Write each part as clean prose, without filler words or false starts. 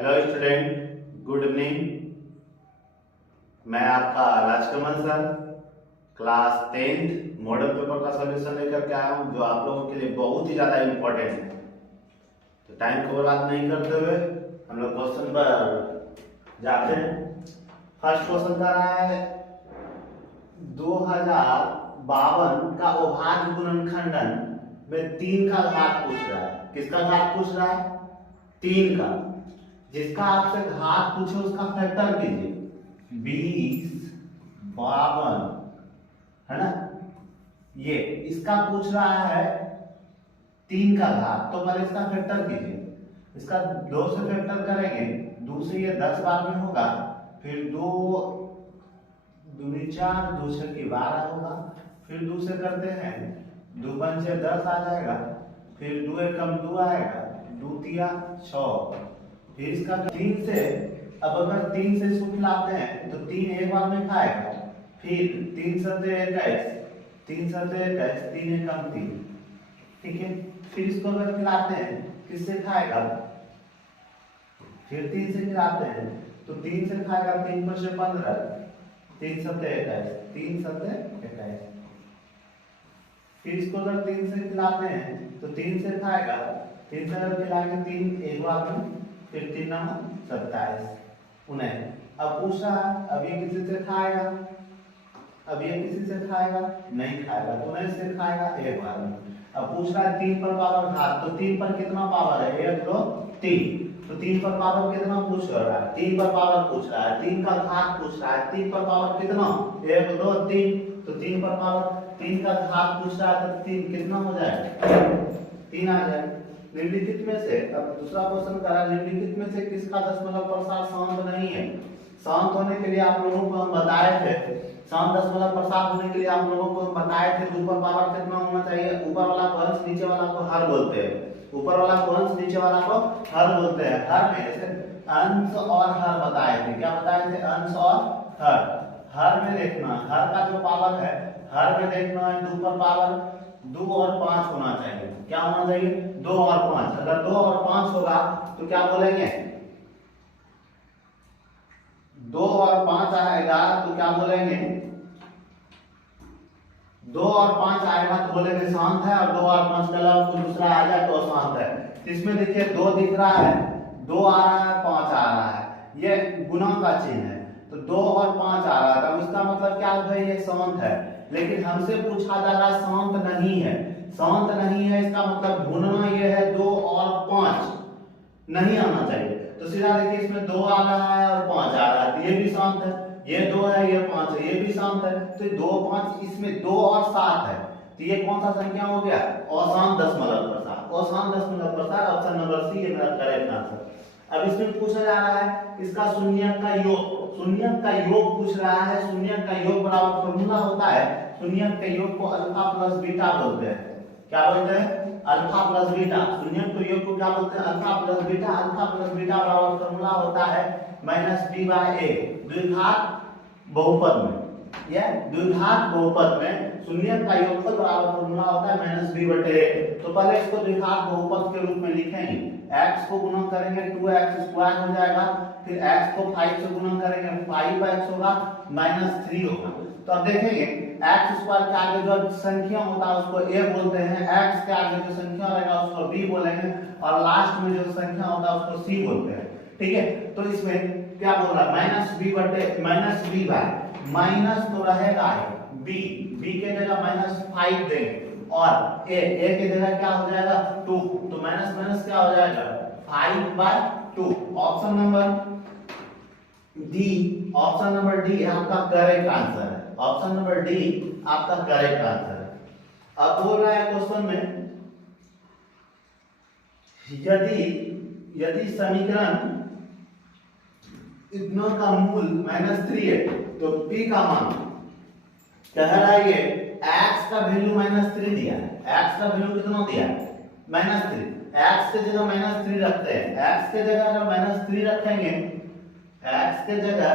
Hello student, good evening. मैं आपका Rajkamal sir class 10th model paper का सॉल्यूशन लेकर के आया हूं, जो आप लोगों के लिए बहुत ही ज़्यादा इम्पोर्टेंट है। तो टाइम को बर्बाद नहीं करते हुए हम लोग क्वेश्चन पर जाते हैं। फर्स्ट क्वेश्चन का रहा है 2052 का अभाज्य गुणनखंडन में 3 का घात पूछ रहा है। किसका घात पूछ रहा है? 3 का। जिसका आपसे घात पूछे उसका फैक्टर कीजिए। 20 52 है ना, ये इसका पूछ रहा है 3 का घात, तो पहले इसका फैक्टर कीजिए। इसका 2 से फैक्टर करेंगे, 2 से ये 10 बार में होगा, फिर 2 दूनी 4, 2 छक्के 12 होगा, फिर 2 से करते हैं, 2 पंचे 10 आ जाएगा, फिर 2 एकम 2 आएगा, 2 तिया 6, फिर इसका 3 से, अब अगर 3 से इसको खिलाते हैं तो 3 एक बार में खाएगा, फिर 3 सत्ते 21, 3 सत्ते 21, 3 एकम 3, ठीक है। फिर इसको अगर खिलाते हैं किससे खाएगा, फिर 3 से खिलाते हैं तो 3 से खाएगा, 3 पर से 15, 3 सत्ते 21, 3 सत्ते 21, फिर इसको अगर 3 से खिलाते हैं तो 3 से खाएगा, 3 से अगर खिलाएंगे 3 एक बार में, फिर 3 नंबर 27, 19। अब पूछ रहा है अब ये किसी से खाएगा, अब ये किसी से खाएगा नहीं खाएगा, तो 19 से खाएगा एक बार में। अब पूछ रहा है 3 पर पावर घात, तो 3 पर कितना पावर है? 1 2 3, तो 3 पर पावर कितना पूछ रहा है? 3 पर पावर पूछ रहा है, 3 का घात पूछ रहा है, 3 पर पावर कितना? 1 2 3, तो 3 पर पावर 3 का घात पूछ रहा है, तो 3 कितना हो जाएगा? 3 आ जाएगा। निम्नलिखित में से, अब दूसरा क्वेश्चन करा, निम्नलिखित में से किसका दशमलव प्रसार शांत नहीं है? शांत होने के लिए आप लोगों को हम बताए थे, शांत दशमलव प्रसार होने के लिए आप लोगों को हम बताए थे, ऊपर पावर कितना होना चाहिए? ऊपर वाला को अंश, नीचे वाला को हर बोलते हैं। ऊपर वाला को अंश, नीचे वाला को हर बोलते हैं। हर में जैसे अंश और हर बताए थे। क्या बताए थे? अंश और हर। हर में देखना, हर का जो पावर है, हर में देखना है 2 पर पावर 2 और 5 होना चाहिए। क्या होना चाहिए? 2 और 5। अगर 2 और 5 होगा तो क्या बोलेंगे? 2 और 5 आएगा तो क्या बोलेंगे? 2 और 5 आएगा तो बोलेंगे शांत है, और 2 और 5 के अलावा कुछ दूसरा आ जाए तो अशांत है। इसमें देखिए 2 दिख रहा है, 2 आ रहा है, 5 आ रहा है, ये गुणा का चिन्ह है, तो 2 और 5 आ रहा है, तब इसका मतलब क्या है भाई? ये शांत है। लेकिन हमसे पूछा जा रहा शांत नहीं है। शांत नहीं है इसका मतलब गुणना ये है 2 और 5 नहीं आना चाहिए। तो सीधा देखिए इसमें 2 आ रहा है और 5 आ रहा है, तो ये भी शांत है। ये 2 है, ये 5 है, ये भी शांत है। तो 2 5 इसमें 2 और 7 है, तो ये कौन सा संख्या हो गया? अशांत दशमलव प्रसार। अशांत दशमलव प्रसार, ऑप्शन नंबर सी ये मेरा करेक्ट आंसर। अब इसमें पूछा जा रहा है इसका शून्यक का योग। शून्यक का योग पूछ रहा है। शून्यक का योग बराबर फॉर्मूला होता है, शून्यक के योग को अल्फा प्लस बीटा बोलते हैं। क्या बोलते हैं? Alpha plus beta. शून्यक के योग को क्या बोलते हैं? Alpha plus beta. Alpha plus beta बराबर फॉर्मूला होता है -b/a। द्विघात बहुपद में, यह द्विघात बहुपद में शून्यक का योगफल बराबर फॉर्मूला होता है -b/a। तो पहले इसको द्विघात बहुपद के रूप में लिखेंगे। x को गुणा करेंगे 2x² हो जाएगा, फिर x को 5 से गुणा करेंगे 5x होगा, -3 होगा। तो अब देखेंगे x² के आगे जो संख्या होता है उसको a बोलते हैं, x के आगे जो संख्या रहेगा उसको b बोलेंगे, और लास्ट में जो संख्या होता है उसको c बोलते हैं। ठीक है, तो इसमें क्या बोल रहा है? -b माइनस तो रहेगा b के जगह -5 देंगे, और a के जगह क्या हो जाएगा? 2, तो माइनस माइनस क्या हो जाएगा? 5/2। Option number D, option number D आपका करेक्ट आंसर है। ऑप्शन नंबर डी आपका करेक्ट आंसर है। अब बोल रहा है क्वेश्चन में, यदि समीकरण इतना का मूल -3 है तो p का मान कह रहा है, ये x का वैल्यू -3 दिया है। x का वैल्यू कितना दिया है? -3। x के जगह -3 रखते हैं। x के जगह अगर -3 रखेंगे, x के जगह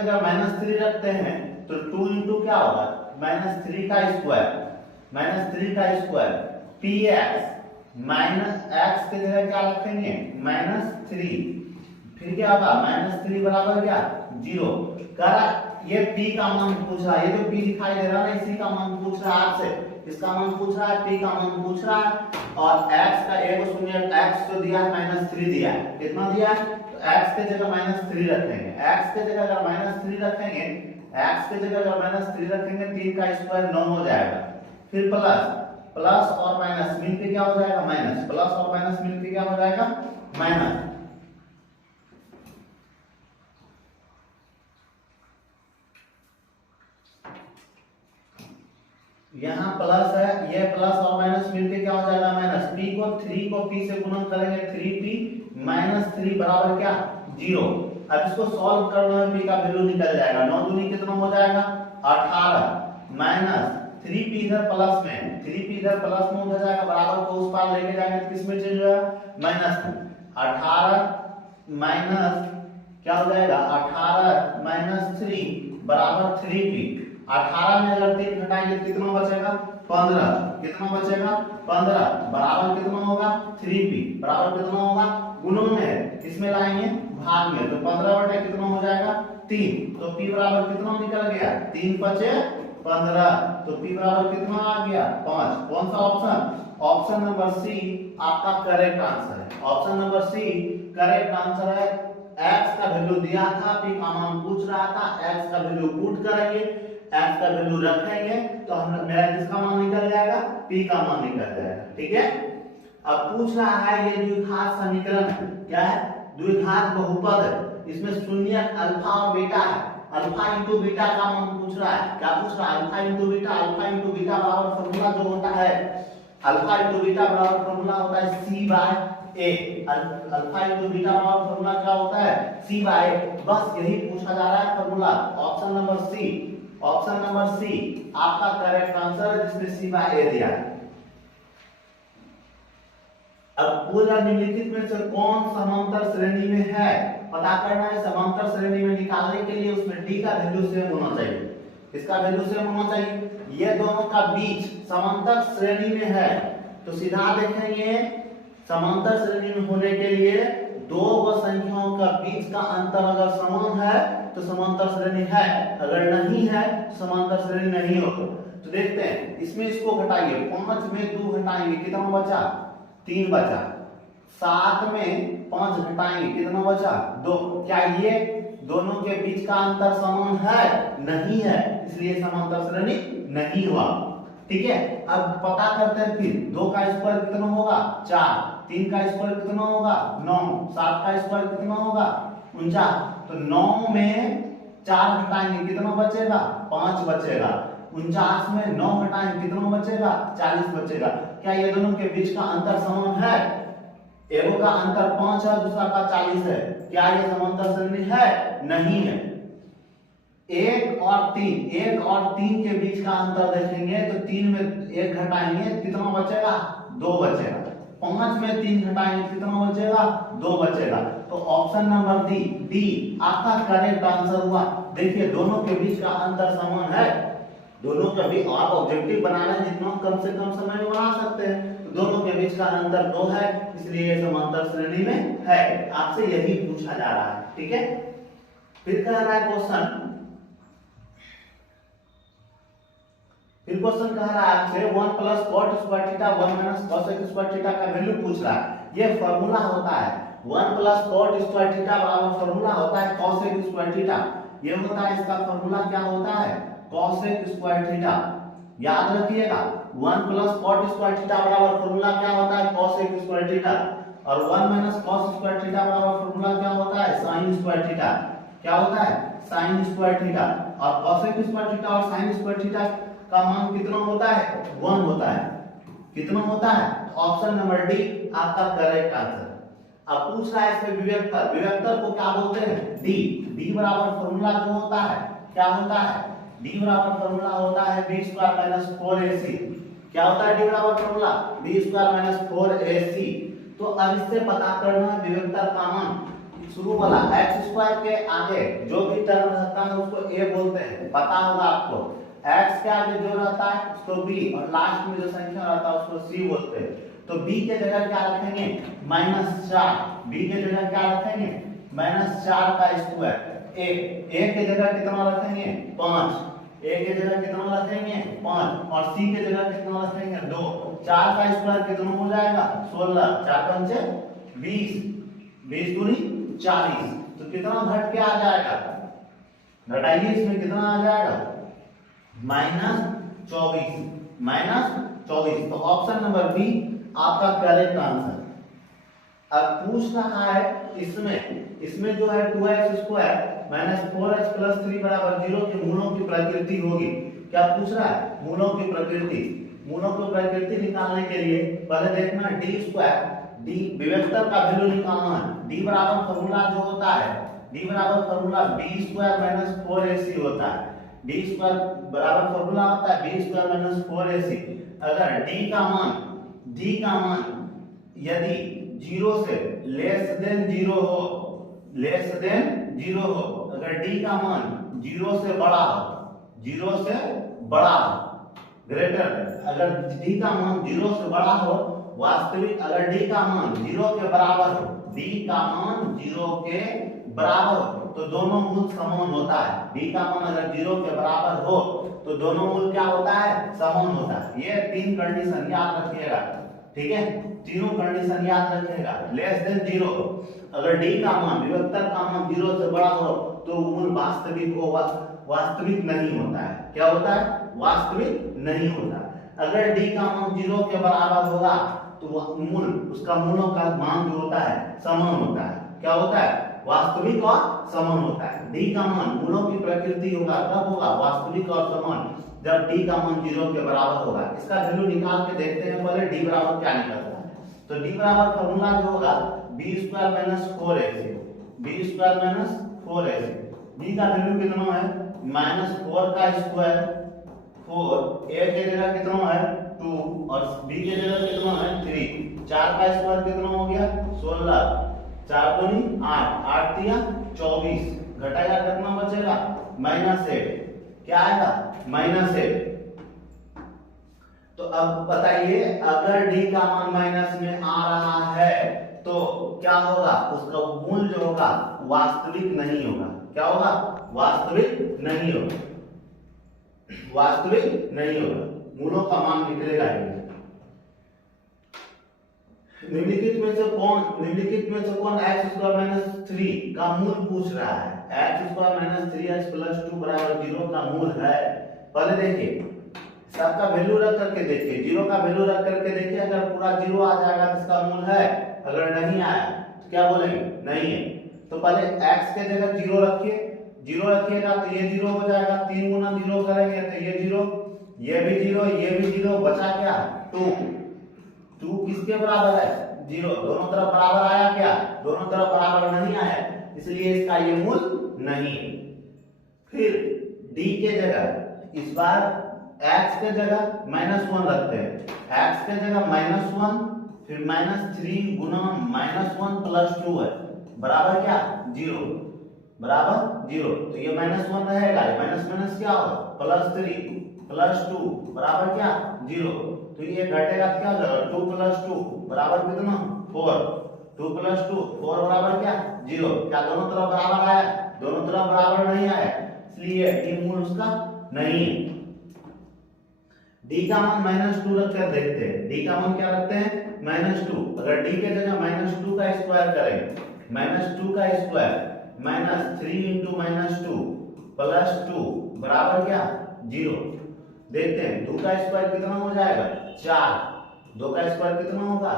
अगर -3 रखते हैं तो 2 इंटू क्या होगा? -3 का स्क्वायर, -3 का स्क्वायर px माइनस एक्स की जगह क्या रखेंगे -3, फिर क्या होगा -3 बराबर क्या 0। कह रहा ये p का मान पूछ रहा है, ये जो p दिखाई दे रहा है ना इसी का मान पूछ रहा है आपसे, इसका मान पूछ रहा है, p का मान पूछ रहा है। और x का एक शून्य x जो दिया है -3 दिया है, कितना दिया है तो x के जगह -3 रखेंगे, x के जगह अगर -3 रखेंगे, x के जगह अगर -3 रखेंगे 3 का स्क्वायर 9 हो जाएगा, फिर प्लस और माइनस मिलके क्या हो जाएगा माइनस, प्लस और माइनस मिलके क्या हो जाएगा माइनस। यहाँ प्लस है, ये प्लस और माइनस मिलके क्या हो जाएगा माइनस। p को p से गुणन करेंगे 3p -3 बराबर क्या 0। अब इसको सॉल्व करने में p का वैल्यू निकल जाएगा, 9 दूनी कितना हो जाएगा 18 माइनस 3p इधर प्लस में, 3p इधर प्लस में हो जाएगा, बराबर को उस पार लेके जाएंगे तो किस में चेंज होगा माइनस में। 18 माइनस क्या हो जाएगा 18 माइनस 3 बराबर 3p। 18 में अगर 3 घटाएंगे तो कितना बचेगा 15, कितना बचेगा 15 बराबर कितना होगा 3p, बराबर कितना होगा गुणों में, इसमें लाएंगे भाग में, तो 15 बटे कितना हो जाएगा 3, तो p बराबर कितना निकल गया 3 5 15, तो p बराबर कितना आ गया 5। कौन सा ऑप्शन, ऑप्शन नंबर सी आपका करेक्ट आंसर है, option number C correct answer है। x का वैल्यू दिया था, p का मान पूछ रहा था, x का वैल्यू पुट करेंगे, x का वैल्यू रखेंगे तो हम मेरा किसका मान निकल जाएगा p का मान निकल जाएगा, ठीक है। अब पूछ रहा है ये द्विघात समीकरण क्या है, द्विघात बहुपद है, इसमें शून्य अल्फा और बीटा है, अल्फा इंटू बीटा का मान पूछ रहा है, क्या पूछ रहा है alpha into beta, alpha into beta बराबर फॉर्मूला जो होता है, अल्फा इंटू बीटा बराबर फॉर्मूला होता है c by a, alpha into beta बराबर फॉर्मूला क्या होता है c बाय a, बस यही पूछा जा रहा है formula. Option number C, option number C आपका करेक्ट आंसर है जिसमें c बाय a दिया है। अब पूरा निम्नलिखित में से कौन समांतर श्रेणी में है पता करना है, समांतर श्रेणी में निकालने के लिए उसमें d का वैल्यू सेम होना चाहिए, इसका वैल्यू सेम होना चाहिए, ये दोनों का बीच समांतर श्रेणी में है, तो सीधा देखेंगे समांतर श्रेणी में होने के लिए दो संख्याओं का बीच का अंतर अगर समान है तो समांतर श्रेणी है, अगर नहीं है तो समांतर श्रेणी नहीं होगा। तो देखते हैं इसमें इसको घटाइए, 5 में 2 घटाएंगे कितना बचा 3 बचा, 7 में 5 घटाएंगे कितना बचा 2। क्या ये दोनों के बीच का अंतर समान है, नहीं है, इसलिए समांतर श्रेणी नहीं हुआ, ठीक है। अब पता करते हैं फिर 2 का स्क्वायर कितना होगा 4, 3 का स्क्वायर कितना होगा 9, 7 का स्क्वायर कितना होगा 49, तो 9 में 4 घटाएंगे कितना बचेगा 5 बचेगा, 49 में 9 घटाएंगे कितना बचेगा 40 बचेगा। क्या ये दोनों के बीच का अंतर समान है, एगो का अंतर 5 है दूसरा का 40 है, क्या ये समांतर श्रेणी है, नहीं है। 1 और 3 के बीच का अंतर देखेंगे तो 3 में 1 घटाएंगे कितना बचेगा 2 बचेगा, 5 में 3 घटाएंगे कितना बचेगा 2 बचेगा, तो ऑप्शन नंबर डी आपका करेक्ट आंसर हुआ। देखिए दोनों के बीच का अंतर समान है, दोनों का भी आप ऑब्जेक्टिव बनाना जितना कम से कम समय में बना सकते हैं, तो दोनों के बीच का अंतर 2 है, इसलिए ये समांतर श्रेणी में है, आपसे यही पूछा जा रहा है, ठीक है। फिर कह रहा है क्वेश्चन, फिर क्वेश्चन कह रहा है आपसे 1 plus cot square theta 1 minus cos square theta का वैल्यू पूछ रहा है। ये फार्मूला होता है 1 प्लस cot स्क्वायर थीटा बराबर फार्मूला होता है cos स्क्वायर थीटा, ये होता है इसका फार्मूला क्या होता है cos स्क्वायर थीटा, याद रखिएगा 1 प्लस cot स्क्वायर थीटा बराबर फार्मूला क्या होता है cos स्क्वायर थीटा, और 1 माइनस cos स्क्वायर थीटा बराबर फार्मूला क्या होता है sin स्क्वायर थीटा, क्या होता है sin स्क्वायर थीटा, और cos स्क्वायर थीटा और sin स्क्वायर थीटा का मान कितना होता है 1 होता है, कितना होता है, ऑप्शन नंबर डी आपका करेक्ट आंसर। अब पूछ रहा है इसमें विभक्तर, विभक्तर को क्या बोलते हैं डी बराबर फार्मूला जो होता है क्या होता है, डी बराबर फार्मूला होता है b स्क्वायर माइनस 4ac, क्या होता है डी बराबर formula b square minus 4ac। तो अब इससे पता करना है विभक्तर का मान, शुरू वाला x स्क्वायर के आगे जो भी टर्म रहता है उसको a बोलते हैं, पता होगा आपको, x के आगे जो रहता है उसको b और लास्ट में जो संख्या रहता है उसको c बोलते हैं। तो b के जगह क्या रखेंगे -4, b के जगह क्या रखेंगे -4 का स्क्वायर। a के जगह कितना रखेंगे 5, a के जगह कितना रखेंगे 5 और c के जगह कितना रखेंगे 2। 4 का स्क्वायर कितना हो जाएगा 16, 4 पंचे 20, 20 दूनी 40। तो कितना घट के आ जाएगा, घटाइए इसमें कितना आ जाएगा -24। तो ऑप्शन नंबर बी आपका करेक्ट आंसर। अब पूछ रहा है इसमें जो है 2x स्क्वायर -4x + 3 बराबर 0 के मूलों की प्रकृति होगी। क्या पूछ रहा है मूलों की प्रकृति। मूलों की प्रकृति निकालने के लिए पहले देखना d स्क्वायर, d विवेक्तर का वैल्यू निकालना है। d बराबर फार्मूला जो होता है d बराबर फार्मूला b स्क्वायर - 4ac होता है। d स्क्वायर बराबर फार्मूला होता है b स्क्वायर - 4ac। अगर d का मान यदि 0 से लेस देन 0 हो, अगर d का मान 0 से बड़ा हो, ग्रेटर, अगर d का मान 0 से बड़ा हो, वास्तविक अगर d का मान 0 के बराबर हो, तो दोनों मूल समान होता है। d का मान अगर 0 के बराबर हो तो दोनों मूल क्या होता है समान होता है। ये 3 कंडीशन याद रखिएगा, ठीक है, तीनों कंडीशन याद रखिएगा। लेस देन 0, अगर d का मान विवेक्तर का मान 0 से बड़ा हो तो मूल वास्तविक नहीं होता है। क्या होता है वास्तविक नहीं होता। अगर d का मान 0 के बराबर होगा तो उसका मूलों का मान जो होता है समान होता है। क्या होता है वास्तविक और समान होता है। d का मान मूलों की प्रकृति होगा, कब होगा वास्तविक और समान, जब d का मान 0 के बराबर होगा। इसका वैल्यू निकाल के देखते हैं पहले d बराबर क्या निकलता है। तो d बराबर फार्मूला जो होगा b स्क्वायर - 4ac, d का वैल्यू कितना है -4 का स्क्वायर, 4 a के जगह कितना है 2 और b के जगह कितना है 3। 4 का स्क्वायर कितना हो गया 16, 4 दूनी 8, 8 तिया 24, घटाया कितना बचेगा -8। क्या आएगा -8। तो अब बताइए अगर d का मान माइनस में आ रहा है तो क्या होगा, उसका मूल जो होगा वास्तविक नहीं होगा। क्या होगा वास्तविक नहीं होगा, मूलों का मान निकलेगा ही। निम्नलिखित में से कौन x² - 3 का मूल पूछ रहा है। x² - 3x + 2 = 0 का मूल है। पहले देखिए सबका वैल्यू रख करके देखिए, 0 का वैल्यू रख करके देखिए, अगर पूरा 0 आ जाएगा तो इसका मूल है, अगर नहीं आया तो क्या बोलेंगे नहीं है। तो पहले x के जगह 0 रखिए, 0 रखिएगा तो ये 0 हो जाएगा, 3 गुना 0 करेंगे तो ये 0, ये भी 0, ये भी 0, बचा क्या 2 किसके बराबर है 0, दोनों तरफ बराबर आया क्या, दोनों तरफ बराबर नहीं आया, इसलिए इसका ये मूल नहीं है। फिर d के जगह इस बार x के जगह -1 रखते हैं, x के जगह -1, फिर -3 गुना -1 + 2 है बराबर क्या 0, तो ये -1 रहेगा, ये माइनस क्या होगा +3 + 2 बराबर क्या 0। तो ये घटेगा क्या हो जाएगा 2 + 2 बराबर कितना 4, 2 + 2 4 बराबर क्या 0। क्या दोनों तरफ बराबर आया, दोनों तरफ बराबर नहीं आया, इसलिए ये मूल उसका नहीं है। d का मान -2 रख कर देखते हैं, d का मान क्या रखते हैं -2। अगर d के जगह -2 का स्क्वायर करेंगे, -2 का स्क्वायर -3 × -2 + 2 बराबर क्या 0। देखते हैं 2 का स्क्वायर कितना हो जाएगा 4, 2 का स्क्वायर कितना होगा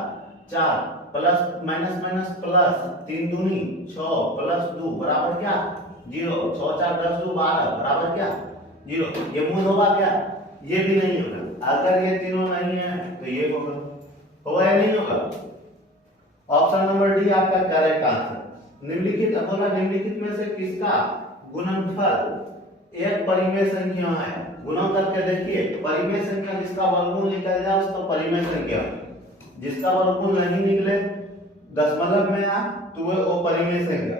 4 प्लस माइनस प्लस 3 दूनी 6 + 2 बराबर क्या 0, 6 4 10 2 12 बराबर क्या 0। ये मूल होगा क्या, ये भी नहीं होगा। अगर ये तीनों नहीं है तो ये होगा या नहीं होगा। ऑप्शन नंबर डी आपका करेक्ट आंसर। निम्नलिखित में से किसका गुणनफल एक परिमेय संख्या है, गुणा करके देखिए। परिमेय संख्या जिसका वर्गमूल निकल जाए उसका परिमेय संख्या, जिसका वर्गमूल नहीं निकले दशमलव में आ तो वो परिमेय संख्या।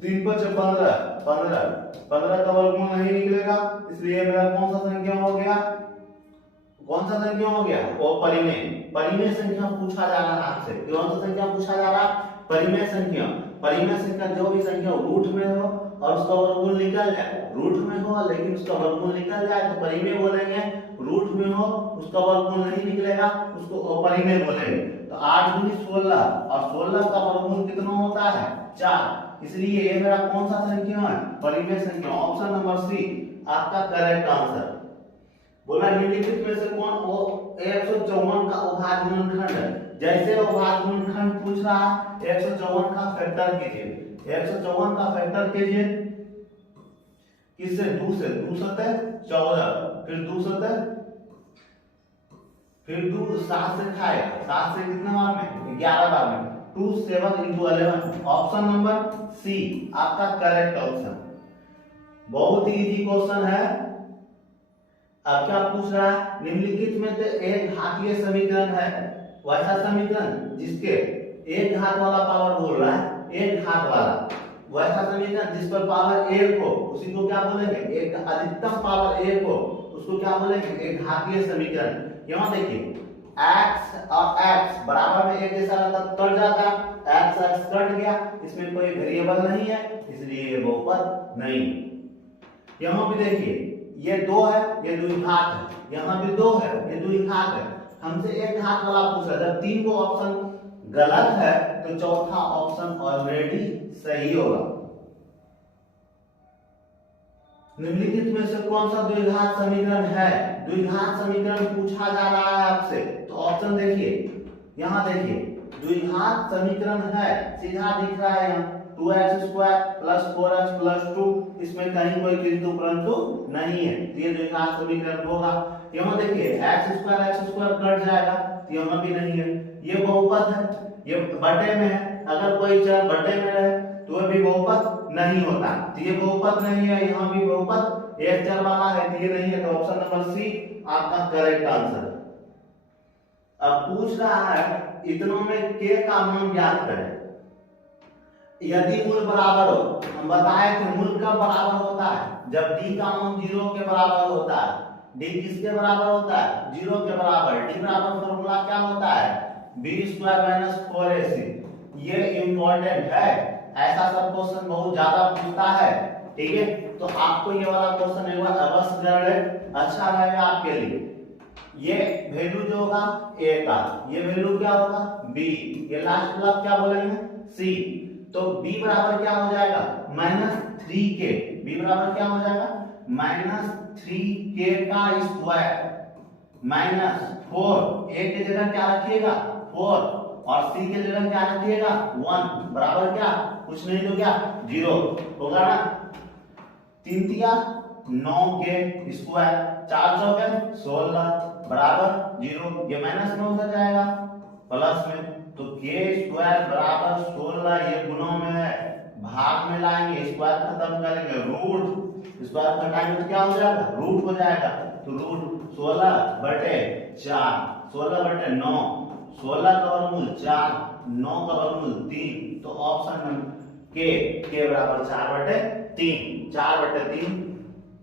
3 × 5 = 15 का वर्गमूल नहीं निकलेगा, इसलिए मेरा कौन सा संख्या हो गया कौन सा संख्या हो गया? वो परिमेय। परिमेय संख्या पूछा जा रहा है आपसे। कौन सा संख्या पूछा जा रहा? परिमेय संख्या। परिमेय संख्या जो भी संख्या रूट में हो और उसका वर्गमूल निकल जाए, रूट में हो लेकिन उसका वर्गमूल निकल जाए तो परिमेय बोलेंगे। रूट में हो उसका वर्गमूल नहीं निकलेगा उसको अपरिमेय बोलेंगे। तो 8 दूनी 16 और 16 का वर्गमूल कितना होता है? 4। इसलिए ये मेरा कौन सा संख्या है? परिमेय संख्या। ऑप्शन नंबर सी आपका करेक्ट आंसर। बोला निम्नलिखित में से कौन वो 154 का अभाज्य गुणनखंड है? जैसे अभाज्य गुणनखंड पूछ रहा है 154 का फैक्टर कीजिए। 154 का फैक्टर कीजिए किससे? 2 से। 2 सते 14, फिर 2 सते, फिर 2 7 से खाएगा। 7 से कितने बार में? 11 बार में। 2 7 into 11। ऑप्शन नंबर सी आपका करेक्ट ऑप्शन। बहुत इजी क्वेश्चन है। अब क्या पूछ रहा है? निम्नलिखित में से एक घातीय समीकरण है, वैसा समीकरण जिसके एक घात वाला पावर बोल रहा है, एक घात वाला वैसा समीकरण जिस पर पावर 1 हो उसी को क्या बोलेंगे? एक अधिकतम पावर 1 हो उसको क्या बोलेंगे? एक घातीय समीकरण। यहाँ देखिए x और x बराबर में एक जैसा रहता कट जाता, x x कट गया, इसमें कोई वेरिएबल नहीं है इसलिए ये बहुपद नहीं। यहाँ भी देखिए ये 2 है, ये द्विघात है, यहाँ भी 2 है, ये द्विघात है। हमसे एक घात वाला पूछा, जब 3 को ऑप्शन गलत है तो चौथा ऑप्शन ऑलरेडी सही होगा। निम्नलिखित में से कौन सा द्विघात समीकरण है? द्विघात समीकरण पूछा जा रहा है आपसे तो ऑप्शन देखिए, यहाँ देखिए द्विघात समीकरण है, सीधा दिख रहा है यहाँ 2x² + 4x + 2। इसमें कहीं कोई किंतु परंतु नहीं है, ये द्विघात समीकरण होगा। यहाँ देखिए x² कट जाएगा तो यहाँ भी नहीं है। ये बहुपद है, ये बटे में है, अगर कोई चर बटे में रहे तो वह भी बहुपद नहीं होता, तो ये बहुपद नहीं है। यहाँ भी बहुपद एक चर वाला है तो ये नहीं है, तो ऑप्शन नंबर सी आपका करेक्ट आंसर। अब पूछ रहा है इतनों में k का मान ज्ञात करें। यदि मूल बराबर हो, हम बताए थे मूल कब बराबर होता है? जब d का मान 0 के बराबर होता है। d किसके बराबर होता है? 0 के बराबर। d बराबर फॉर्मूला क्या होता है? b² - 4ac। ये इंपॉर्टेंट है, ऐसा सब क्वेश्चन बहुत ज्यादा पूछता है, ठीक है? तो आपको ये वाला क्वेश्चन एक बार अवश्य कर अच्छा रहेगा आपके लिए। ये वैल्यू जो होगा a का, ये वैल्यू क्या होगा? b, ये लास्ट वाला क्या बोलेंगे? c। तो b बराबर क्या हो जाएगा? -3k। b बराबर क्या हो जाएगा? -3k का स्क्वायर -4। a की जगह क्या रखिएगा? 4 और c की जगह क्या रखिएगा? 1 बराबर क्या? कुछ नहीं तो क्या? 0 होगा ना। 3 तिया 9k स्क्वायर, 4 चौके 16 बराबर 0। ये माइनस में उधर जाएगा प्लस में, तो k² बराबर 16। ये गुणों में है, भाग में लाएंगे, स्क्वायर खत्म करेंगे, रूट स्क्वायर घटाएंगे तो क्या हो जाएगा? रूट हो जाएगा। तो रूट 16/4, 16/9, 16 का वर्गमूल 4, 9 का वर्गमूल 3। तो ऑप्शन नंबर k बराबर 4/3। 4/3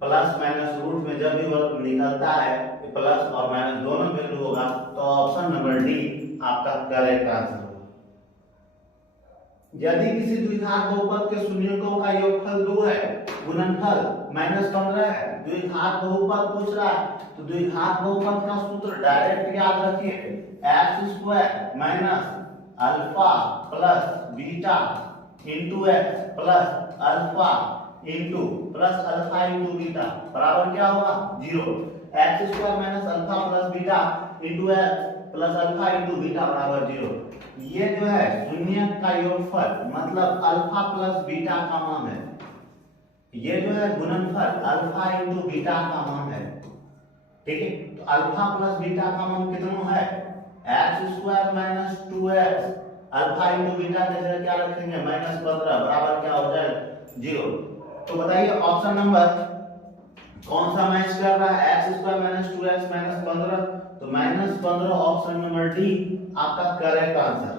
प्लस माइनस रूट में जब भी वर्ग निकलता है प्लस और माइनस दोनों वैल्यू होगा, तो ऑप्शन नंबर डी आपका करेक्ट आंसर होगा। यदि किसी द्विघात बहुपद के शून्यकों का योगफल 2 है, गुणनफल -15 है, द्विघात बहुपद पूछ रहा है, तो द्विघात बहुपद का सूत्र डायरेक्ट याद रखिए, x² - alpha + beta into x + alpha into plus alpha into beta बराबर क्या होगा? 0। x² - alpha + beta into x + alpha into beta बराबर 0। ये जो है शून्य का योगफल मतलब अल्फा + बीटा का मान है। ये जो है गुणनफल अल्फा into बीटा का मान है, ठीक है? तो अल्फा + बीटा का मान कितना है? x² - 2x। Alpha into beta की जगह क्या रखेंगे? -15 बराबर क्या हो जाएगा? 0। तो बताइए ऑप्शन नंबर कौन सा मैच कर रहा है? x² - 2x -15। तो -15 ऑप्शन नंबर डी आपका करेक्ट आंसर।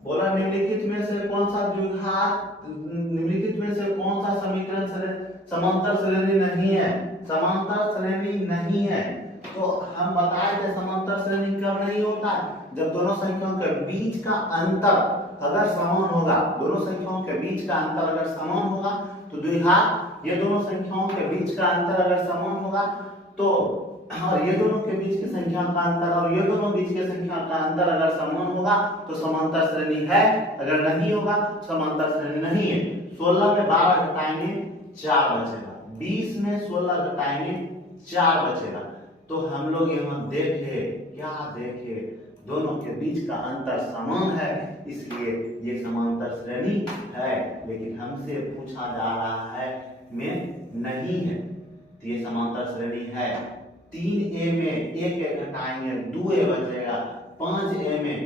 बोला निम्नलिखित में से कौन सा द्विघात, निम्नलिखित में से कौन सा समीकरण समांतर श्रेणी नहीं है? समांतर श्रेणी नहीं है तो हम बताए थे समांतर श्रेणी कब नहीं होता है, जब दोनों संख्याओं के बीच का अंतर अगर समान होगा, दोनों संख्याओं के बीच का अंतर अगर समान होगा तो द्विघात, ये दोनों संख्याओं के बीच का अंतर अगर समान होगा तो, और ये दोनों के बीच की संख्या का अंतर और ये दोनों बीच की संख्या का अंतर अगर समान होगा तो समांतर श्रेणी है, अगर नहीं होगा समांतर श्रेणी नहीं है। 16 में 12 घटाएंगे 4 बचेगा, 20 में 16 घटाएंगे 4 बचेगा। तो हम लोग यहाँ देखे, क्या देखे, दोनों के बीच का अंतर समान है, इसलिए ये समांतर श्रेणी है। लेकिन हमसे पूछा जा रहा है में नहीं है, तो ये समांतर श्रेणी है। 3a में 1 घटाएंगे 2a बचेगा, 5a में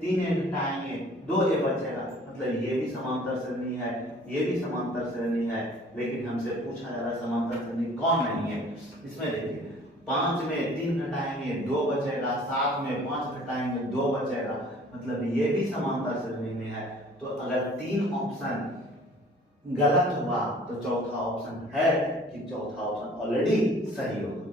3a घटाएंगे 2a बचेगा, मतलब ये भी समांतर श्रेणी है, ये भी समांतर श्रेणी है। लेकिन हमसे पूछा जा रहा है समांतर श्रेणी कौन नहीं है। इसमें देखिए 5 में 3 घटाएंगे 2 बचेगा, 7 में 5 घटाएंगे 2 बचेगा, मतलब ये भी समांतर श्रेणी में है। तो अगर 3 ऑप्शन गलत हुआ तो चौथा ऑप्शन है कि चौथा ऑप्शन ऑलरेडी सही होगा।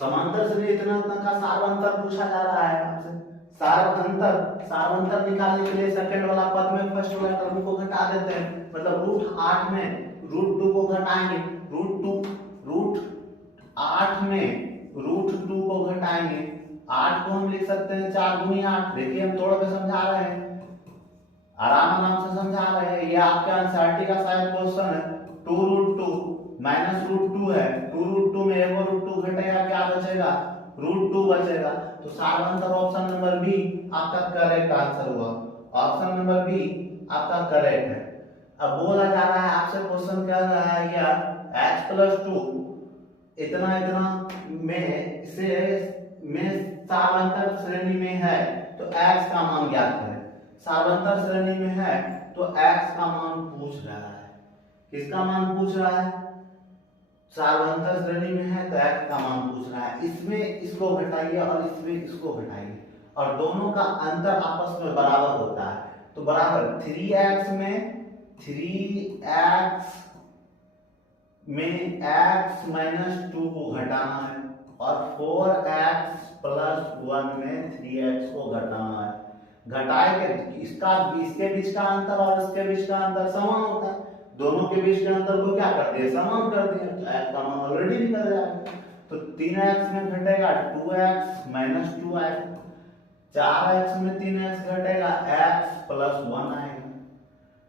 समांतर श्रेणी इतना का सारवंतर पूछा जा रहा है आपसे। सारवंतर निकालने के लिए सेकंड वाला पद में फर्स्ट वाला टर्म को घटा देते हैं, मतलब √8 में √2 को घटाएंगे, √8 में √2 को घटाएंगे, 8 को हम लिख सकते हैं 4 दूनी 8। देखिए हम तोड़ के समझा रहे हैं, आराम से समझा रहे हैं। ये आपके एनसीईआरटी का शायद क्वेश्चन है। 2√2 माइनस √2 है, 2√2 में एक और √2 घटेगा, क्या बचेगा, √2 बचेगा। तो सारवंतर ऑप्शन नंबर बी आपका करेक्ट आंसर हुआ, ऑप्शन नंबर बी आपका करेक्ट है। अब बोला जा रहा है आपसे, क्वेश्चन कह रहा है यार x+2 इतना में सारवंतर श्रेणी में है तो x का मान ज्ञात करें। सारवंतर श्रेणी में है तो x का मान पूछ रहा है, किसका मान पूछ रहा है, सारवंतर श्रेणी में है तो x का मान पूछ रहा है। इसमें इसको घटाइए और इसमें इसको घटाइए और दोनों का अंतर आपस में बराबर होता है, तो बराबर 3x में x-2 को घटाना है और 4x+1 में 3x को घटाना है। घटाए के इसके बीच का अंतर और इसके बीच का अंतर समान होता है, दोनों के बीच के अंतर को क्या कर दिया, समान कर दिया, तो x का मान ऑलरेडी निकल जाएगा। तो 3x में घटेगा 2x - 2x, 4x में 3x घटेगा, x+1 आएगा।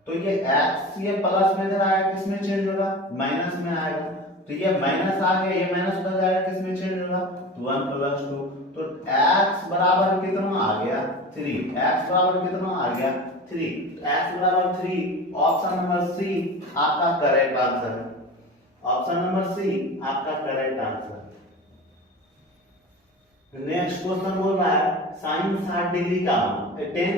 तो ये x ये प्लस में इधर आया, किस में चेंज होगा, माइनस में आएगा। तो ये माइनस आ गया, ये माइनस बन जाएगा, किस में चेंज होगा, 1+2। तो x बराबर कितना आ गया, 3। x बराबर कितना आ गया, 3। x बराबर 3, ऑप्शन नंबर सी आपका करेक्ट आंसर है, ऑप्शन नंबर सी आपका करेक्ट आंसर। नेक्स्ट क्वेश्चन बोल रहा है sin 60 डिग्री का मान, tan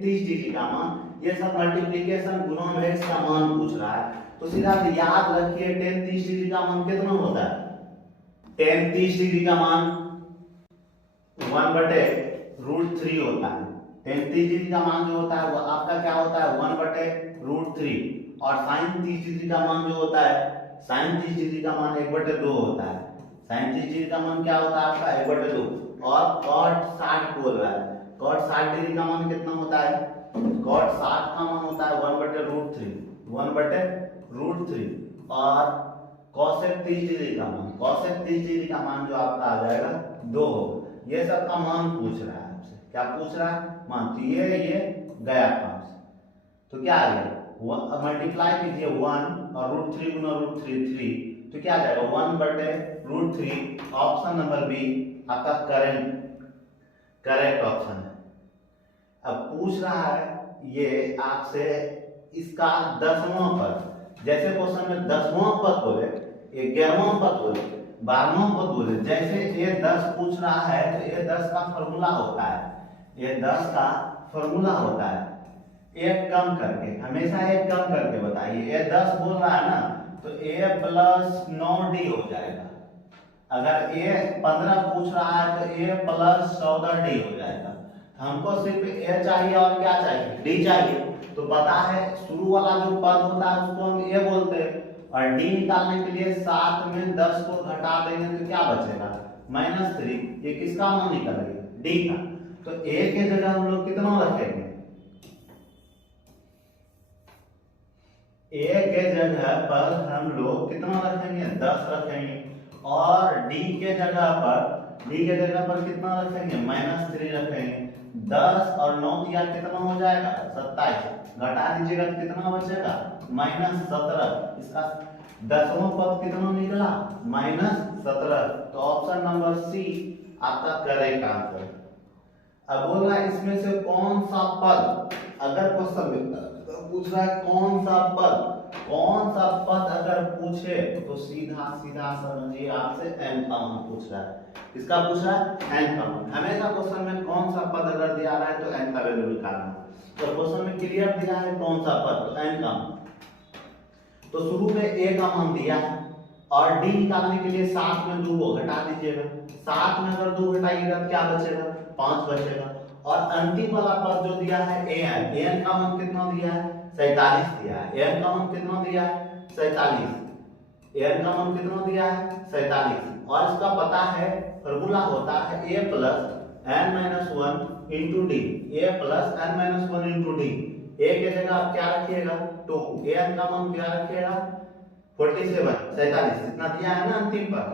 30 डिग्री का मान, ये सब मल्टीप्लिकेशन गुणा में इसका मान पूछ रहा है। तो सीधा से याद रखिए tan 30 डिग्री का मान कितना होता है, tan 30 डिग्री का मान 1/√3 होता है। tan 30 डिग्री का मान जो होता है वो आपका क्या होता है, 1/√3। और sin 30 डिग्री का मान जो होता है, sin 30 डिग्री का मान 1/2 होता है। sin 30 डिग्री का मान क्या होता है आपका, 1/2। और cot 60 बोल रहा है, cot 60 डिग्री का मान कितना होता है, cot 60 का मान होता है 1/√3, 1/√3। और cosec 30 डिग्री का मान, cosec 30 डिग्री का मान जो आपका आ जाएगा 2 होगा। ये सब का मान पूछ रहा है आपसे, क्या पूछ रहा है, मान। तो ये गया काम से, तो क्या आ गया, मल्टीप्लाई कीजिए 1 और √3 गुना √3 3, तो क्या आ जाएगा 1/√3। ऑप्शन नंबर बी आपका करेक्ट ऑप्शन है। अब पूछ रहा है ये आपसे इसका 10वां पद, जैसे क्वेश्चन में 10वां पद बोले, 11वां पद बोले, 12वां पद बोले, जैसे ये 10 पूछ रहा है तो ये 10 का फॉर्मूला होता है, ये 10 का फॉर्मूला होता है एक कम करके, हमेशा एक कम करके बताइए। ये 10 बोल रहा है ना तो a+9d हो जाएगा। अगर a 15 पूछ रहा है तो a+14d हो जाएगा। हमको सिर्फ a चाहिए और क्या चाहिए, d चाहिए। तो पता है शुरू वाला जो पद होता है उसको हम ए बोलते हैं, और डी निकालने के लिए 7 में 10 को घटा देंगे तो क्या बचेगा -3। ये किसका मान निकलेगा डी का। तो ए के जगह हम लोग कितना रखेंगे, ए के जगह पर हम लोग कितना रखेंगे 10 रखेंगे, और डी के जगह पर कितना रखेंगे -3 रखेंगे। 10 और 9 दिया कितना हो जाएगा 27, घटा दीजिएगा तो कितना बचेगा -17। इसका 10वां पद कितना निकला -17। तो ऑप्शन नंबर सी आपका करेक्ट आंसर। अब बोल रहा है इसमें से कौन सा पद, अगर क्वेश्चन पूछ रहा है कौन सा पद अगर पूछे तो सीधा समझिए आपसे n का मान पूछ रहा है। किसका पूछ रहा है n का मान। हमेशा क्वेश्चन में कौन सा पद अगर दिया रहा है तो n का वैल्यू निकालना। तो क्वेश्चन में क्लियर दिया है कौन सा पद, तो n का मान। तो शुरू में a का मान दिया है, और d निकालने के लिए 7 में 2 को घटा दीजिएगा। 7 में अगर 2 घटाइएगा तो क्या बचेगा 5 बचेगा। और अंतिम वाला पद जो दिया है an का मान कितना दिया है 47 दिया है। an का मान कितना दिया है 47, an का मान कितना दिया है 47। और इसका पता है फॉर्मूला होता है a plus n minus 1 into D, a plus n minus 1 into D. a के जगह आप क्या रखिएगा 2, an का मान क्या रखिएगा 47 इतना दिया है ना अंतिम पद,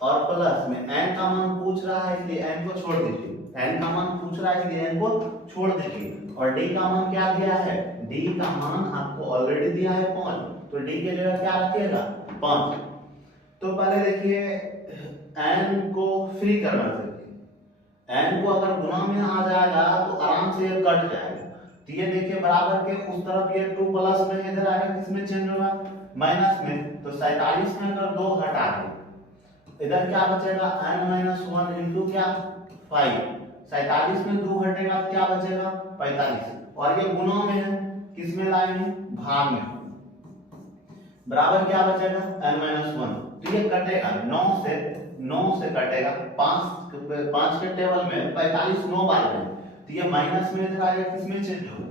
और प्लस में n का मान पूछ रहा है इसलिए n को छोड़ दीजिए, n का मान पूछ रहा है इसलिए n को छोड़ दीजिए। और d का मान क्या दिया है, d का मान आपको ऑलरेडी दिया है 5, तो d के जगह क्या रखिएगा 5। तो पहले देखिए n को फ्री करना चाहिए, n को अगर गुणा में आ जाएगा तो आराम से ये कट जाएगा। तो ये देखिए बराबर के उस तरफ ये 2 प्लस में इधर आएगा, किसमें चेंज होगा माइनस में। तो 47 में अगर 2 घटा दे इधर क्या बचेगा n-1 इंटू क्या 5। 47 में 2 घटेगा क्या बचेगा 45, और ये गुणा में है किस में लाएंगे भाग में, बराबर क्या बचेगा n-1। तो ये कटेगा 9 से कटेगा 5 के टेबल में 45 9 बार है, तो ये माइनस में इधर आएगा किसमें चेंज होगा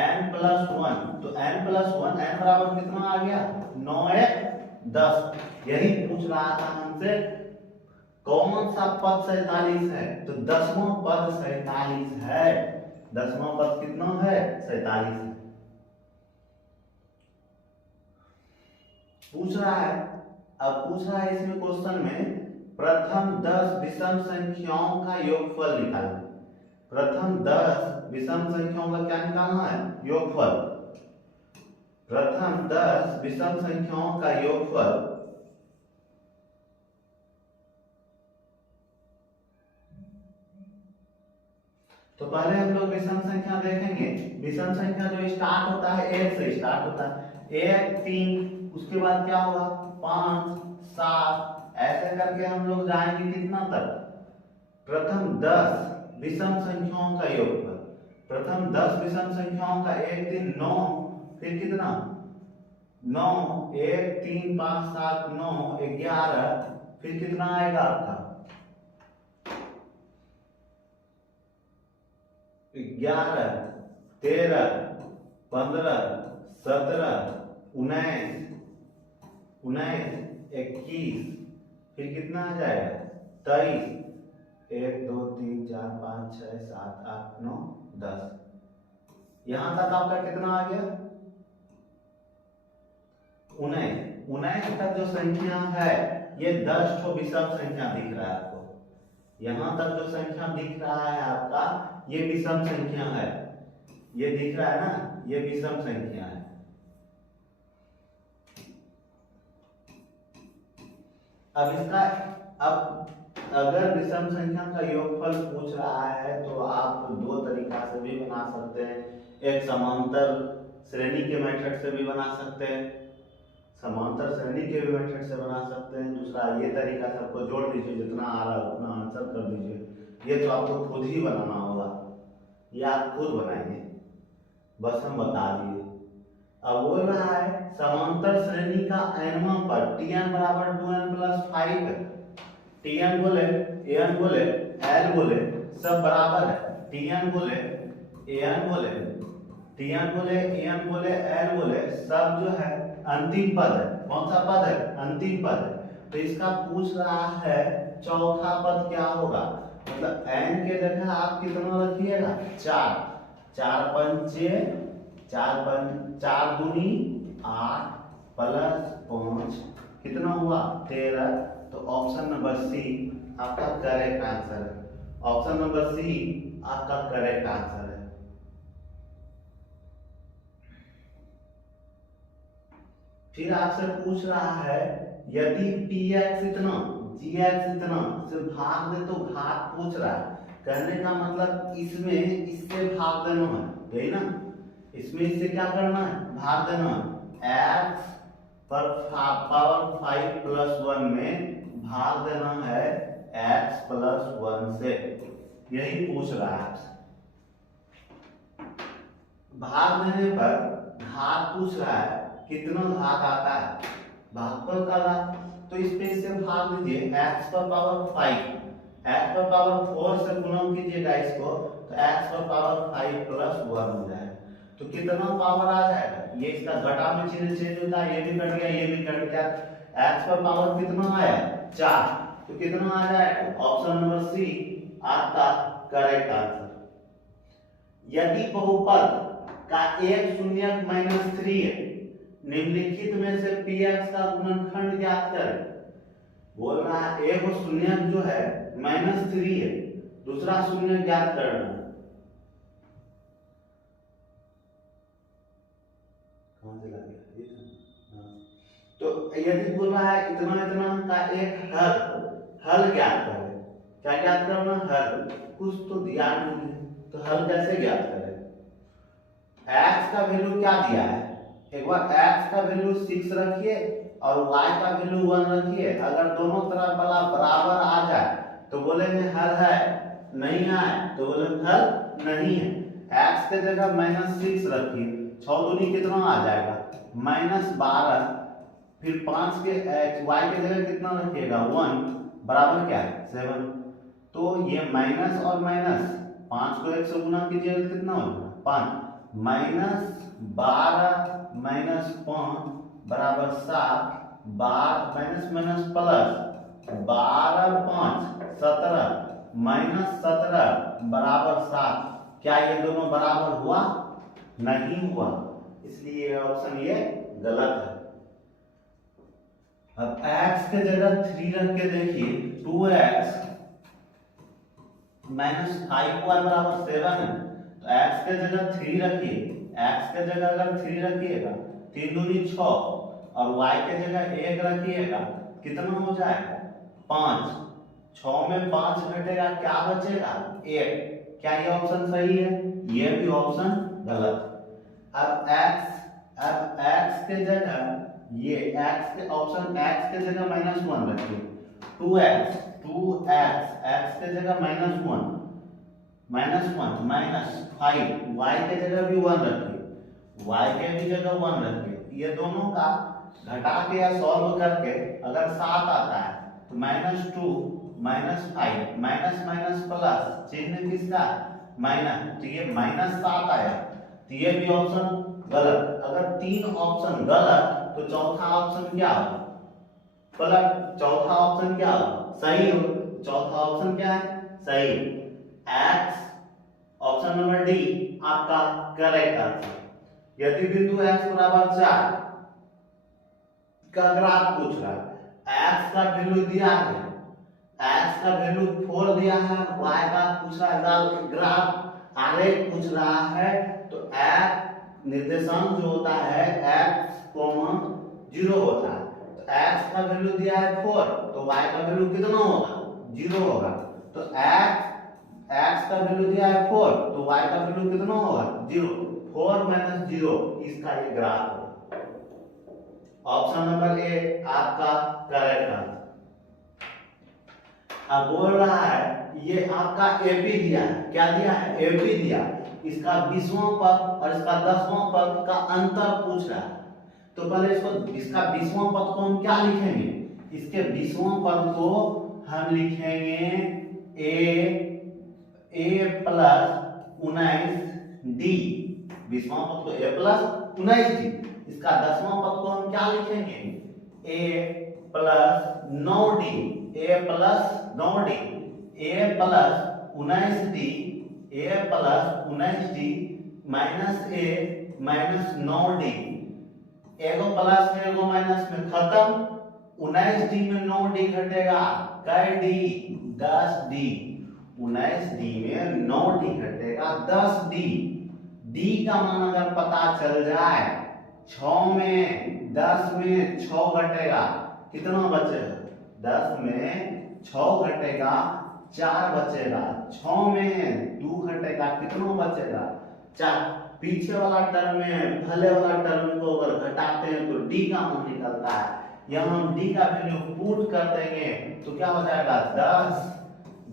n+1। तो n+1 n बराबर कितना आ गया 9 1 10। यही पूछ रहा था हमसे कौन सा पद 47 है, तो 10वां पद 47 है। 10वां पद कितना है 47 है। पूछ रहा है, अब पूछ रहा है इसमें क्वेश्चन में प्रथम 10 विषम संख्याओं का योगफल निकालना। प्रथम 10 विषम संख्याओं का क्या निकालना है योगफल। प्रथम 10 विषम संख्याओं का योगफल तो पहले हम लोग विषम संख्या देखेंगे। विषम संख्या जो स्टार्ट होता है 1 से स्टार्ट होता है, 1 3, उसके बाद क्या होगा 5 7, ऐसे करके हम लोग जाएंगे कितना तक प्रथम 10 विषम संख्याओं का योगफल। प्रथम 10 विषम संख्याओं का 1 3 9, फिर कितना 9 1 3 5 7 9 11, फिर कितना आएगा आपका 11 13 15 17 19 21, फिर कितना आ जाएगा 23 1 2 3 4 5 6 7 8 9 10। यहां तक आपका कितना आ गया 19 तक जो संख्या है ये 10 ठो विषम संख्या दिख रहा है आपको। यहां तक जो संख्या दिख रहा है आपका ये विषम संख्या है, ये दिख रहा है ना, ये विषम संख्या है। अब अगर विषम संख्या का योगफल पूछ रहा है तो आप दो तरीका से भी बना सकते हैं। एक समांतर श्रेणी के मेथड से भी बना सकते हैं, समांतर श्रेणी के भी मेथड से बना सकते हैं। दूसरा ये तरीका से आपको जोड़ दीजिए, जितना आ रहा है उतना आंसर कर दीजिए। ये तो आपको खुद ही बनाना होगा, ये आप खुद बनाएंगे, बस हम बता दिए। अब बोल रहा है समांतर श्रेणी का nवां पद tn बराबर 2n प्लस 5 है। tn बोले an बोले l बोले सब बराबर है, tn बोले an बोले Tn बोले, an बोले, n बोले, सब जो है अंतिम पद है। कौन सा पद है? अंतिम पद है। तो इसका पूछ रहा है चौथा पद क्या होगा, मतलब n के जगह आप कितना रखिएगा? 4। 4 पंचे 4 दूनी 8 प्लस 5 कितना हुआ? 13। तो ऑप्शन नंबर सी आपका करेक्ट आंसर है। ऑप्शन नंबर सी आपका करेक्ट आंसर है। फिर आपसे पूछ रहा है यदि px इतना gx इतना से भाग दे तो घात पूछ रहा है। कहने का मतलब इसमें इससे भाग देना है, यही ना? इसमें इससे क्या करना है? भाग देना है। x पर पावर 5 प्लस 1 में भाग देना है x प्लस 1 से, यही पूछ रहा है आपसे। भाग देने पर घात पूछ रहा है, कितना घात आता है? भागफल का घात। तो इस पे इससे भाग दीजिए, x पर पावर 5, x पर पावर 4 से गुणा कीजिएगा इसको, तो x पर पावर 5 प्लस 1 हो जाएगा। तो कितना पावर आ जाएगा? ये इसका घटा में चिन्ह चेंज होता है, ये भी कट गया, ये भी कट गया। x पर पावर कितना आया? 4। तो कितना आ जाएगा? ऑप्शन नंबर सी आपका करेक्ट आंसर। यदि बहुपद का एक शून्यक -3 है, निम्नलिखित में से px का गुणनखंड ज्ञात करें। बोल रहा है एक शून्यक जो है -3 है, दूसरा शून्यक ज्ञात करना है। कहां से ला गया? तो यदि बोल रहा है इतना इतना का एक हल ज्ञात करें। क्या ज्ञात करना? हल। कुछ तो दिया नहीं है, तो हल कैसे ज्ञात करें? x का वैल्यू क्या दिया है? एक बार x का वैल्यू 6 रखिए और y का वैल्यू 1 रखिए। अगर दोनों तरफ वाला बराबर आ जाए तो बोलेंगे हल है, नहीं आए तो बोलेंगे हल नहीं है। x के जगह -6 रखिए, 6 दूनी कितना आ जाएगा? -12। फिर 5 के y के जगह कितना रखिएगा? 1 बराबर क्या है? 7। तो ये माइनस और माइनस 5 को 1 से गुना कीजिएगा कितना होगा? 5। -12 -5 बराबर 7। 12 माइनस प्लस 12 5 17 -17 बराबर 7। क्या ये दोनों बराबर हुआ? नहीं हुआ, इसलिए ऑप्शन ये गलत है। अब x के जगह 3 रख के देखिए, 2x -5y बराबर 7 है। तो x के जगह 3 रखिए, x के जगह अगर 3 रखिएगा 3 दूनी 6 और y के जगह 1 रखिएगा कितना हो जाएगा? 5। 6 में 5 घटेगा, क्या बचेगा? 1। क्या ये ऑप्शन सही है? ये भी ऑप्शन गलत। अब x के जगह ये x के ऑप्शन x के जगह -1 रखिए। 2x x के जगह -1 -5 y के जगह भी 1 रखिए, y के भी जगह 1 रखिए। ये दोनों का घटा के या सॉल्व करके अगर 7 आता है तो -2 -5 माइनस प्लस चिन्ह किसका? माइनस। तो ये -7 आया, तो ये भी ऑप्शन गलत। अगर 3 ऑप्शन गलत तो चौथा ऑप्शन क्या होगा? पलट चौथा ऑप्शन क्या होगा? सही हो। चौथा ऑप्शन क्या है? सही। x ऑप्शन नंबर डी आपका करेक्ट आंसर। यदि बिंदु x बराबर 4 का ग्राफ पूछ रहा है, x का वैल्यू दिया है, x का वैल्यू 4 दिया है, y का पूछ रहा है, ग्राफ आरेख पूछ रहा है, तो x निर्देशांक जो होता है x 0 होता है। तो x का वैल्यू दिया है 4, तो y का वैल्यू कितना होगा? 0 होगा। तो x का वैल्यू दिया है 4, तो y का वैल्यू कितना होगा? 0। 4 - 0 इसका ये ग्राफ होगा। ऑप्शन नंबर ए आपका करेक्ट आंसर। अब बोल रहा है ये आपका एपी दिया है, क्या दिया है? एपी दिया। इसका 20वां पद और इसका 10वां पद का अंतर पूछ रहा है। तो पहले इसका 20वां पद को हम क्या लिखेंगे? इसके 20वां पद को हम लिखेंगे a + 19 d 20वां पद को a प्लस 19d, इसका 10वां पद को हम क्या लिखेंगे a plus 9d, a plus 9d, a plus 19d, a plus 19d minus a minus 9d, एगो प्लस में एगो माइनस में खत्म, 19d में 9d घटेगा, कै d 10d, 19d में 9d घटेगा 10d, d का मान अगर पता चल जाए 6 में 10 में 6 घटेगा, कितना बचेगा 10 में 6 घटेगा 4 बचेगा, 6 में 2 घटेगा, कितना बचेगा 4। पीछे वाला टर्म में पहले वाला टर्म को अगर घटाते हैं तो d का मान निकलता है, यहाँ हम d का वैल्यू पुट कर देंगे तो क्या हो जाएगा 10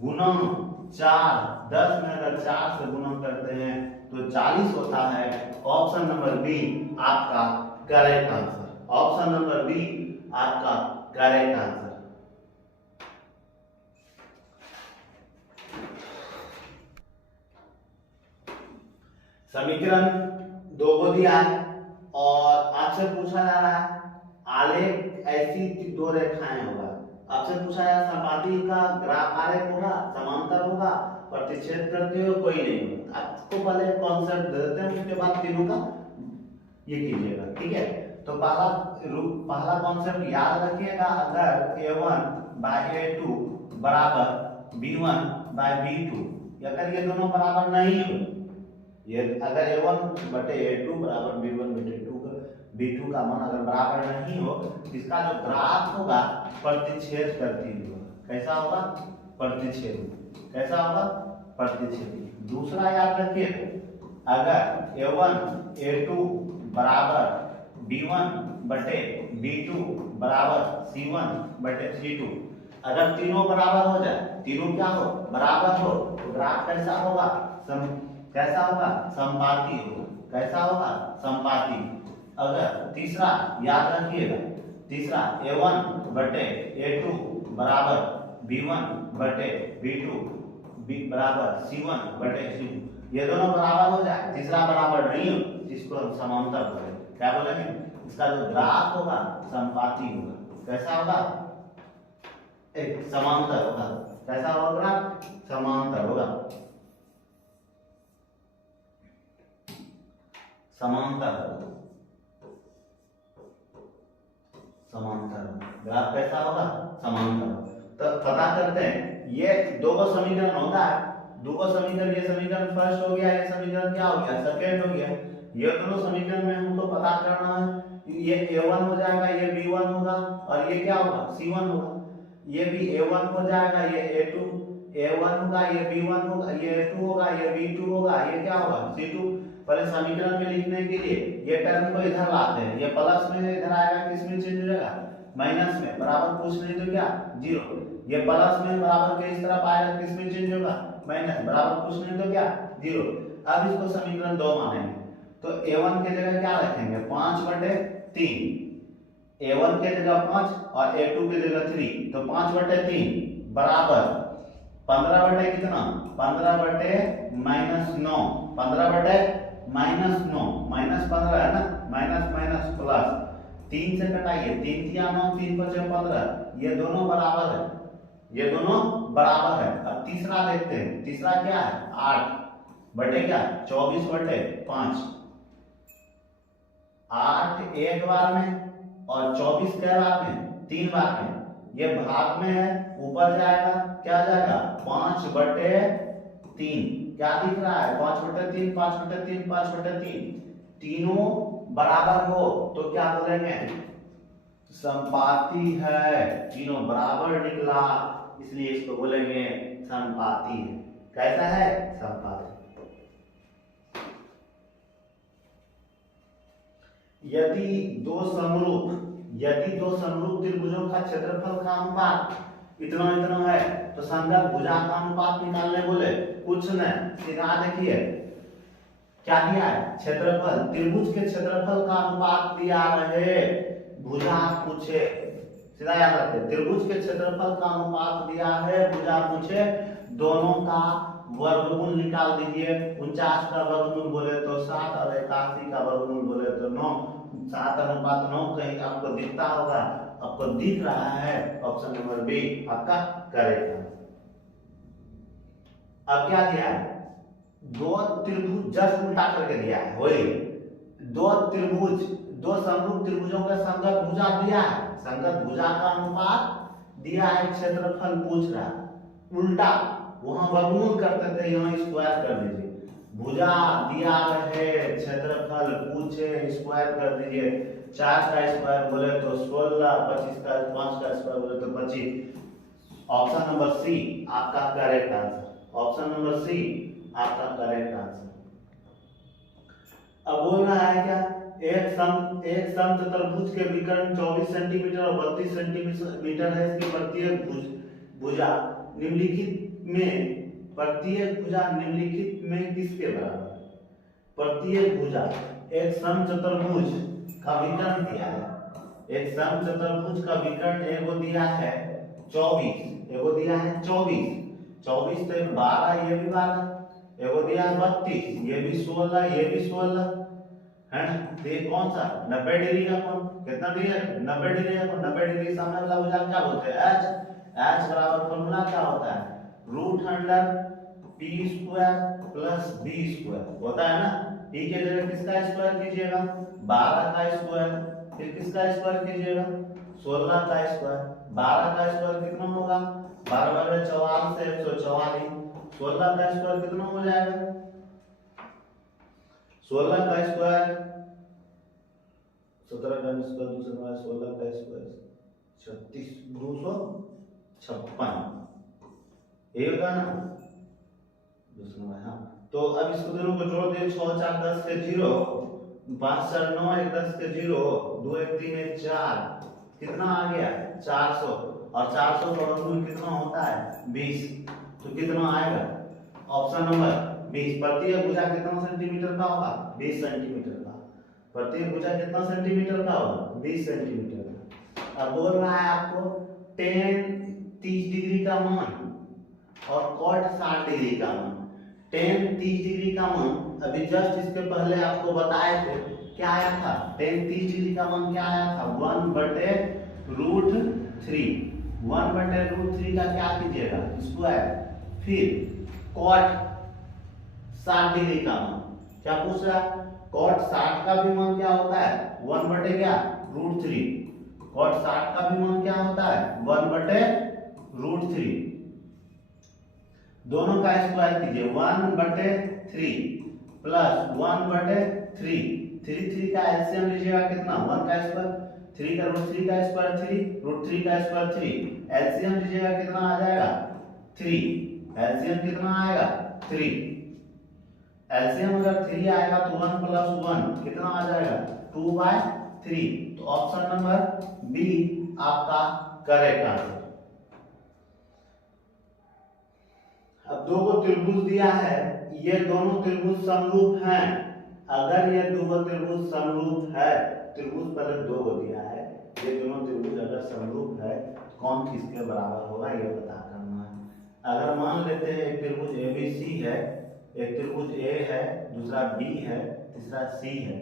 गुना 4, 10 में अगर 4 से गुना करते हैं तो 40 होता है। ऑप्शन नंबर बी आपका correct answer, option number B आपका करेक्ट आंसर। समीकरण 2 को दिया है और आपसे पूछा जा रहा है आलेख ऐसी 2 रेखाएं होगा, आपसे पूछा है सपाटी का ग्राफ आलेख होगा, समांतर होगा, प्रतिच्छेद करते हो कोई नहीं होगा। आपको पहले कॉन्सेप्ट दे देते हैं, उसके बाद तीनों का ये कीजिएगा, ठीक है। तो पहला कॉन्सेप्ट याद रखिएगा, अगर a1 बाय a2 बराबर b1 बाय b2, अगर ये दोनों बराबर नहीं हो, ये अगर a1 बटे a2 बराबर b1 बटे b2 का मान अगर बराबर नहीं हो, इसका जो ग्राफ होगा प्रतिच्छेद करती होगा, कैसा होगा प्रतिच्छेद, कैसा होगा प्रतिच्छेद। दूसरा याद रखिए, अगर a1 a2 बराबर b1 बटे b2 बराबर c1 बटे c2, अगर तीनों बराबर हो जाए, तीनों क्या हो बराबर हो, तो ग्राफ कैसा होगा कैसा होगा समपाती होगा, कैसा होगा समपाती। अगर तीसरा याद रखिएगा, तीसरा a1 बटे a2 बराबर b1 बटे b2 बराबर c1 बटे c2, ये दोनों बराबर हो जाए, तीसरा बराबर नहीं हो, इसको हम समांतर बोलेंगे, क्या बोलेंगे, इसका जो ग्राफ होगा समपाती होगा, कैसा होगा एक समांतर होगा, कैसा होगा समांतर होगा, समांतर समांतर ग्राफ कैसा होगा समांतर। तो पता करते हैं, ये दो समीकरण होता है, दो समीकरण, ये समीकरण फर्स्ट हो गया, ये समीकरण क्या हो गया सेकंड हो गया। ये दोनों समीकरण में हमको पता करना है, ये a1 हो जाएगा, ये b1 होगा, और ये क्या होगा c1 होगा, ये भी a1 हो जाएगा, ये a1 होगा, ये b1 होगा, ये a2 होगा, ये b2 होगा, ये क्या होगा c2। पहले समीकरण में लिखने के लिए ये टर्म को इधर लाते हैं, ये प्लस में इधर आएगा, किस में चेंज हो जाएगा माइनस में, बराबर कुछ नहीं तो क्या जीरो, ये प्लस में बराबर के इस तरफ आएगा, किस में चेंज होगा माइनस, बराबर कुछ नहीं तो क्या जीरो। अब इसको समीकरण 2 मानेंगे, तो a1 के जगह क्या रखेंगे 5/3, a1 के जगह 5 और a2 के जगह 3, तो 5/3 बराबर 15 बटे कितना 15 बटे -9, 15 बटे -9, -15 है ना, माइनस माइनस प्लस 3 से कटाइए, 3 3 9, 3 5 15, ये दोनों बराबर है, ये दोनों बराबर है। अब तीसरा देखते हैं, तीसरा क्या है 8 बटे क्या 24/5, 8 एक बार में और 24 कै बार में 3 बार में, ये भाग में है, ऊपर जाएगा क्या जाएगा 5/3, क्या दिख रहा है 5/3, 5/3, 5/3, तीनों बराबर हो तो क्या बोलेंगे समपाती है, तीनों बराबर निकला, इसलिए इसको बोलेंगे समपाती है। कैसा है समपाती। यदि दो समरूप त्रिभुजों का क्षेत्रफल का अनुपात इतना इतना है तो संगत भुजा का अनुपात निकालने बोले, कुछ नहीं, सीधा देखिए क्या दिया है क्षेत्रफल, त्रिभुज के क्षेत्रफल का अनुपात दिया रहे, भुजा पूछे, सीधा याद रखते त्रिभुज के क्षेत्रफल का अनुपात दिया है, भुजा पूछे, दोनों का वर्गमूल निकाल दीजिए। 49 का वर्गमूल बोले तो 7 और 81 का वर्गमूल बोले तो 9। 7:9 कहीं आपको दिखता होगा, आपको दिख रहा है, ऑप्शन नंबर बी आपका करेक्ट आंसर। अब क्या दिया है, दो त्रिभुज जस्ट उल्टा करके दिया है, वही दो त्रिभुज, दो समरूप त्रिभुजों का संगत भुजा दिया है, संगत भुजा का अनुपात दिया है, क्षेत्रफल पूछ रहा है। उल्टा वहां वर्गमूल करते थे, यहाँ स्क्वायर कर दीजिए। भुजा दिया है, क्षेत्रफल पूछे, स्क्वायर कर दीजिए। 4 का स्क्वायर बोले तो 16, 25 का 5 का स्क्वायर बोले तो 25। ऑप्शन नंबर सी आपका correct answer, option number C आपका करेक्ट आंसर। अब बोल रहा है क्या, एक समचतुर्भुज के विकर्ण 24 सेंटीमीटर और 32 सेंटीमीटर है, इसकी प्रत्येक भुजा निम्नलिखित में किसके बराबर है? प्रत्येक भुजा, एक समचतुर्भुज का विकर्ण दिया है, एक समचतुर्भुज का विकर्ण एगो दिया है 24, एगो दिया है 24 तो 12, ये भी 12, एगो दिया है 32, ये भी 16, ये भी 16 है। तो ये कौन सा 90 डिग्री का कोण, कितना डिग्री है 90 डिग्री का कोण। 90 डिग्री सामने वाला भुजा क्या बोलते हैं, h बराबर फॉर्मूला क्या होता है, √p² प्लस b² होता है ना। p के जगह किसका स्क्वायर कीजिएगा, 12 का स्क्वायर, फिर किसका स्क्वायर कीजिएगा, 16 का स्क्वायर। 12 का स्क्वायर कितना होगा, 12 × 44 से 144। 16 का स्क्वायर कितना हो जाएगा, 16 का स्क्वायर 17 का स्क्वायर दूसरा 16 का स्क्वायर 36 256, ये होगा ना दूसरा। हाँ तो अब इसको दोनों को जोड़ दिए, 6 4 10 के 0, 5 4 9 1 10 के 0, 2 1 3 1 4, कितना आ गया 400, और 400 का वर्गमूल कितना होता है 20, तो कितना आएगा ऑप्शन नंबर 20। प्रत्येक भुजा कितना सेंटीमीटर का होगा, 20 सेंटीमीटर का। प्रत्येक भुजा कितना सेंटीमीटर का होगा, 20 सेंटीमीटर का। अब बोल रहा है आपको tan 30 डिग्री का मान और cot 60 डिग्री का मान। tan 30 डिग्री का मान अभी जस्ट इसके पहले आपको बताए थे, क्या आया था, tan 30 डिग्री का मान क्या आया था, 1/√3। 1/√3 का क्या कीजिएगा, स्क्वायर। फिर cot 60 डिग्री का मान क्या पूछ रहा है, cot 60 का भी मान क्या होता है, 1/√3। cot 60 का भी मान क्या होता है, 1/√3। दोनों का स्क्वायर कीजिए, 1/3 प्लस 1/3, 3 का एलसीएम लीजिएगा कितना, 1 का स्क्वायर, 3 का √3 का स्क्वायर 3, √3 का स्क्वायर 3, एलसीएम लीजिएगा कितना आ जाएगा 3, एलसीएम कितना आएगा 3। एलसीएम अगर 3 आएगा तो 1 + 1 कितना आ जाएगा 2/3। तो ऑप्शन नंबर बी आपका करेक्ट आंसर। अब दो को त्रिभुज दिया है, ये दोनों त्रिभुज समरूप हैं। अगर ये दो त्रिभुज समरूप है, त्रिभुज पहले दो को दिया है, ये दोनों त्रिभुज अगर समरूप है कौन किसके बराबर होगा ये पता करना है। अगर मान लेते हैं एक त्रिभुज ABC है, एक त्रिभुज A है, दूसरा B है, तीसरा C है,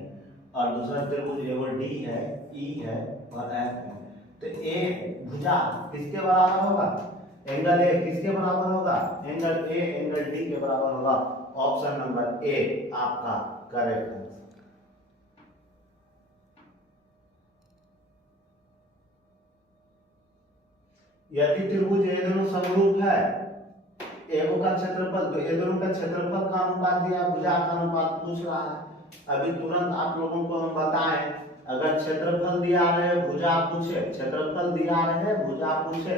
और दूसरा त्रिभुज एगो D है, E है और F है। तो A भुजा किसके बराबर होगा, एंगल A किसके बराबर होगा, एंगल A एंगल D के बराबर होगा। ऑप्शन नंबर A आपका करेक्ट आंसर। यदि त्रिभुज ये दोनों समरूप है, एगो का क्षेत्रफल, तो ये दोनों का क्षेत्रफल का अनुपात दिया, भुजा का अनुपात पूछ रहा है। अभी तुरंत आप लोगों को हम बताएं, अगर क्षेत्रफल दिया रहे भुजा पूछे, क्षेत्रफल दिया रहे भुजा पूछे,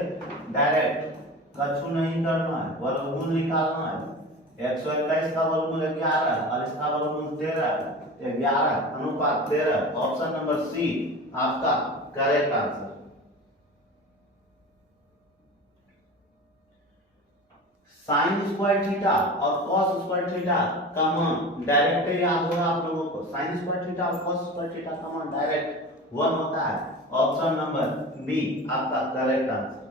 डायरेक्ट कछु नहीं करना है, वर्गमूल निकालना है। 121 का वर्गमूल 11 और इसका वर्गमूल 13, 11 अनुपात 13। ऑप्शन नंबर सी आपका correct answer. Sine square theta और कॉस स्क्वायर थीटा का मान डायरेक्ट याद होगा आप लोगों को। साइन स्क्वायर थीटा और कॉस स्क्वायर थीटा का मान डायरेक्ट 1 होता है। ऑप्शन नंबर बी आपका करेक्ट आंसर।